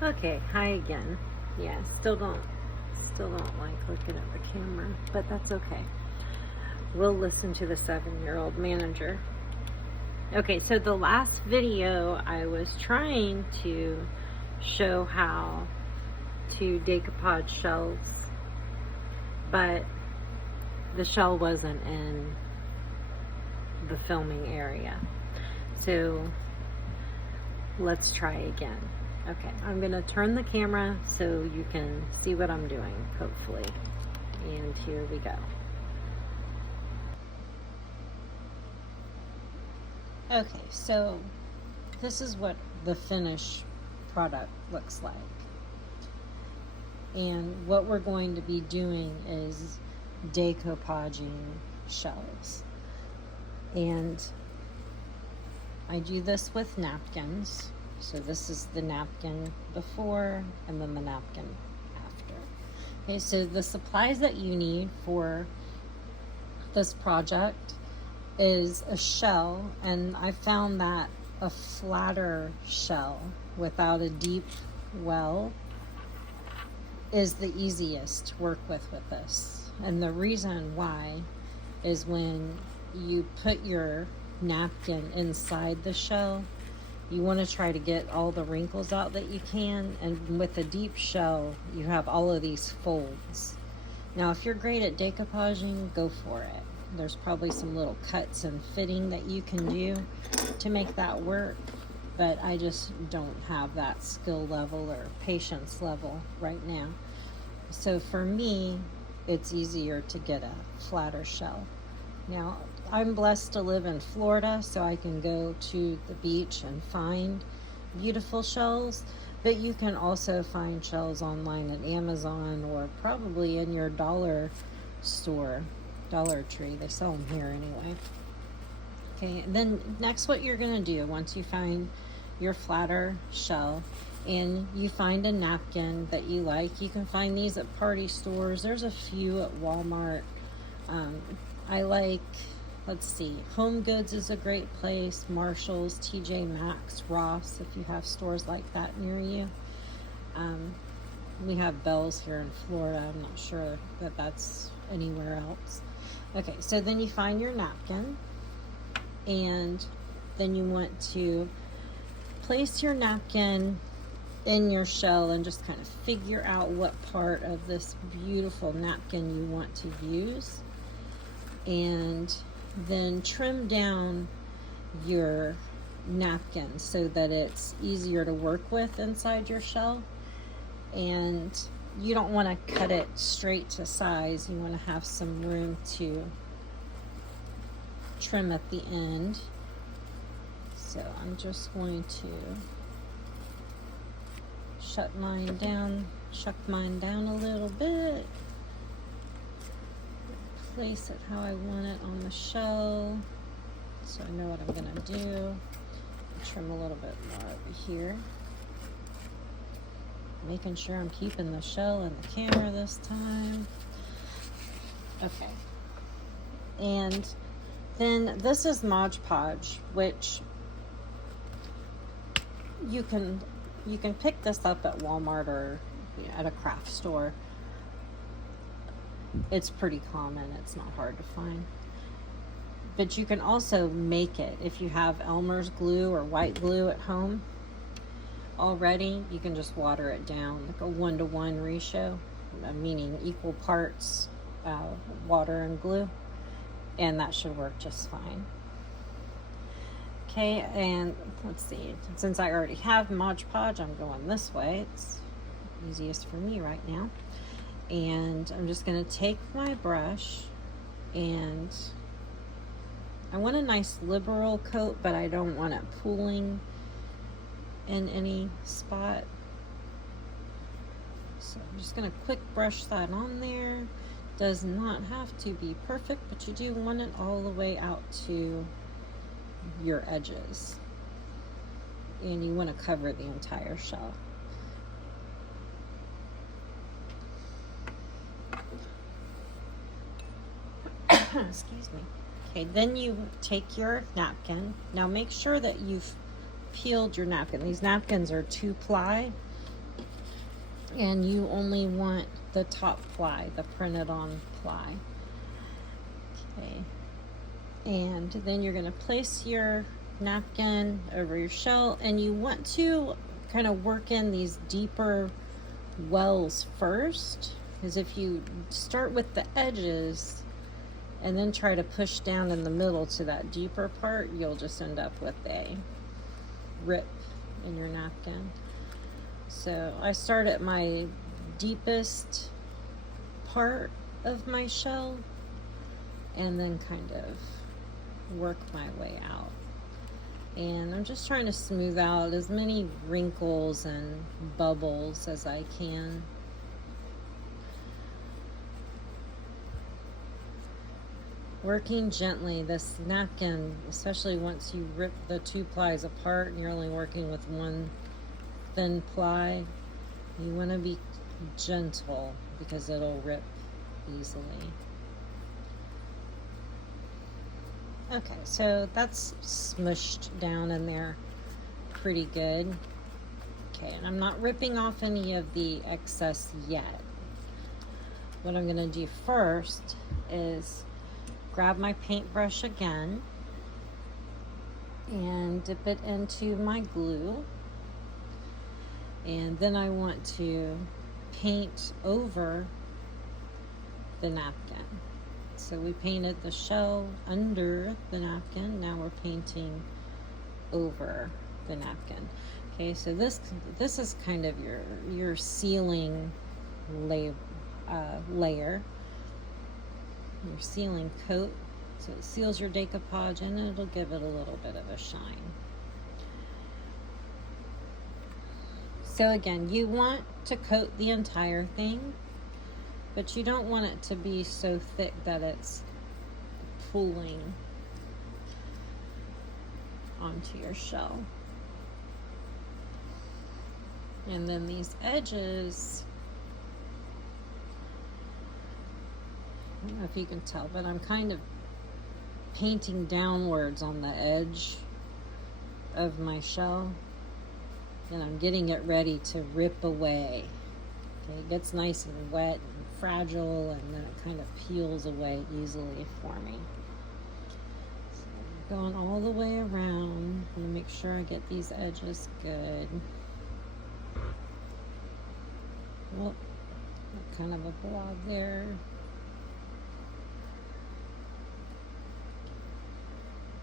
Okay, hi again. Yeah, still don't like looking at the camera, but that's okay. We'll listen to the 7-year-old manager. Okay, so the last video I was trying to show how to decoupage shells, but the shell wasn't in the filming area. So let's try again. Okay, I'm gonna turn the camera so you can see what I'm doing, hopefully. And here we go. Okay, so this is what the finished product looks like. And what we're going to be doing is decoupaging shells. And I do this with napkins. So this is the napkin before and then the napkin after. Okay, so the supplies that you need for this project is a shell, and I found that a flatter shell without a deep well is the easiest to work with this. And the reason why is when you put your napkin inside the shell, you want to try to get all the wrinkles out that you can, and with a deep shell you have all of these folds. Now if you're great at decoupaging, go for it. There's probably some little cuts and fitting that you can do to make that work, but I just don't have that skill level or patience level right now. So for me, it's easier to get a flatter shell. Now, I'm blessed to live in Florida, so I can go to the beach and find beautiful shells, but you can also find shells online at Amazon or probably in your dollar store, Dollar Tree. They sell them here anyway. Okay, and then next what you're going to do once you find your flatter shell and you find a napkin that you like, you can find these at party stores. There's a few at Walmart. I like, let's see, Home Goods is a great place, Marshall's, TJ Maxx, Ross, if you have stores like that near you. We have Bell's here in Florida. I'm not sure that that's anywhere else. Okay, so then you find your napkin, and then you want to place your napkin in your shell and just kind of figure out what part of this beautiful napkin you want to use, and then trim down your napkin so that it's easier to work with inside your shell. And you don't want to cut it straight to size. You want to have some room to trim at the end. So I'm just going to shuck mine down a little bit. Place it how I want it on the shell, so I know what I'm gonna do. Trim a little bit more over here, making sure I'm keeping the shell in the camera this time. Okay, and then this is Mod Podge, which you can pick this up at Walmart or at a craft store. It's pretty common. It's not hard to find. But you can also make it. If you have Elmer's glue or white glue at home already, you can just water it down, like a 1-to-1 ratio, meaning equal parts water and glue, and that should work just fine. Okay, and let's see. Since I already have Mod Podge, I'm going this way. It's easiest for me right now. And I'm just going to take my brush, and I want a nice liberal coat, but I don't want it pooling in any spot. So I'm just going to quick brush that on there. Does not have to be perfect, but you do want it all the way out to your edges. And you want to cover the entire shell. Excuse me. Okay, then you take your napkin. Now make sure that you've peeled your napkin. These napkins are 2-ply, and you only want the top ply, the printed on ply. Okay, and then you're going to place your napkin over your shell, and you want to kind of work in these deeper wells first, because if you start with the edges and then try to push down in the middle to that deeper part, you'll just end up with a rip in your napkin. So I start at my deepest part of my shell and then kind of work my way out. And I'm just trying to smooth out as many wrinkles and bubbles as I can. Working gently. This napkin, especially once you rip the two plies apart and you're only working with one thin ply, you want to be gentle because it'll rip easily. Okay, so that's smushed down in there pretty good. Okay, and I'm not ripping off any of the excess yet. What I'm going to do first is grab my paintbrush again and dip it into my glue. And then I want to paint over the napkin. So we painted the shell under the napkin. Now we're painting over the napkin. Okay, so this is kind of your sealing layer, your sealing coat. So it seals your decoupage and it'll give it a little bit of a shine. So again, you want to coat the entire thing, but you don't want it to be so thick that it's pulling onto your shell. And then these edges, I don't know if you can tell, but I'm kind of painting downwards on the edge of my shell, and I'm getting it ready to rip away. Okay, it gets nice and wet and fragile, and then it kind of peels away easily for me. So I'm going all the way around. I'm going to make sure I get these edges good. Well, kind of a blob there.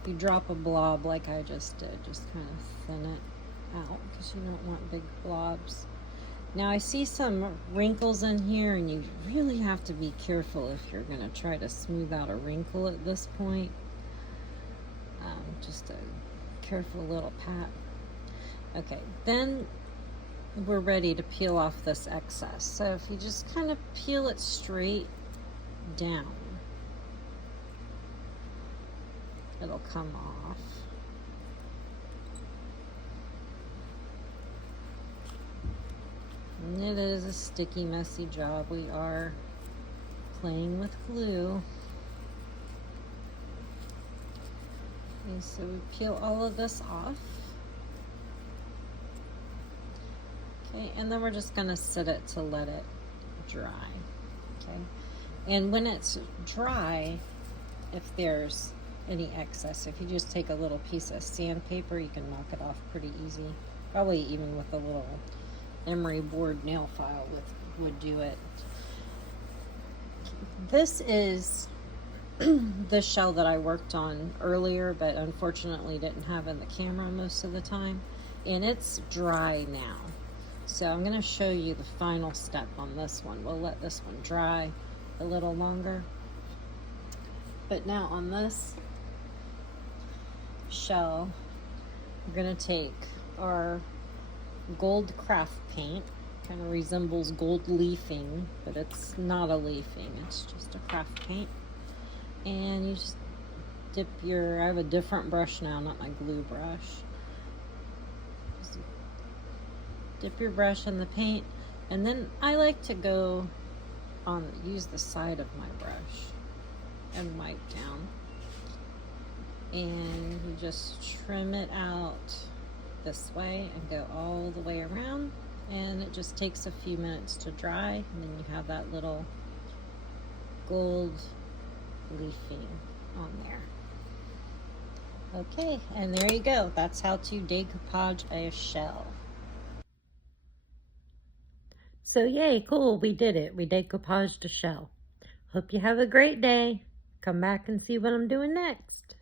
If you drop a blob like I just did, just kind of thin it out because you don't want big blobs. Now I see some wrinkles in here, and you really have to be careful if you're going to try to smooth out a wrinkle at this point. Just a careful little pat. Okay, then we're ready to peel off this excess. So if you just kind of peel it straight down, it'll come off. And it is a sticky, messy job. We are playing with glue. Okay, so we peel all of this off. Okay, and then we're just going to sit it to let it dry. Okay, and when it's dry, if there's any excess, if you just take a little piece of sandpaper, you can knock it off pretty easy. Probably even with a little emery board nail file would do it. This is the shell that I worked on earlier, but unfortunately didn't have in the camera most of the time, and it's dry now. So I'm going to show you the final step on this one. We'll let this one dry a little longer. But now on this shell, we're going to take our gold craft paint. Kind of resembles gold leafing, but it's not a leafing, it's just a craft paint. And you just dip I have a different brush now, not my glue brush. Just dip your brush in the paint, and then I like to use the side of my brush and wipe down. And you just trim it out this way and go all the way around And it just takes a few minutes to dry, and then you have that little gold leafing on there. Okay, and there you go. That's how to decoupage a shell. So yay, cool, we did it. We decoupaged a shell. Hope you have a great day. Come back and see what I'm doing next.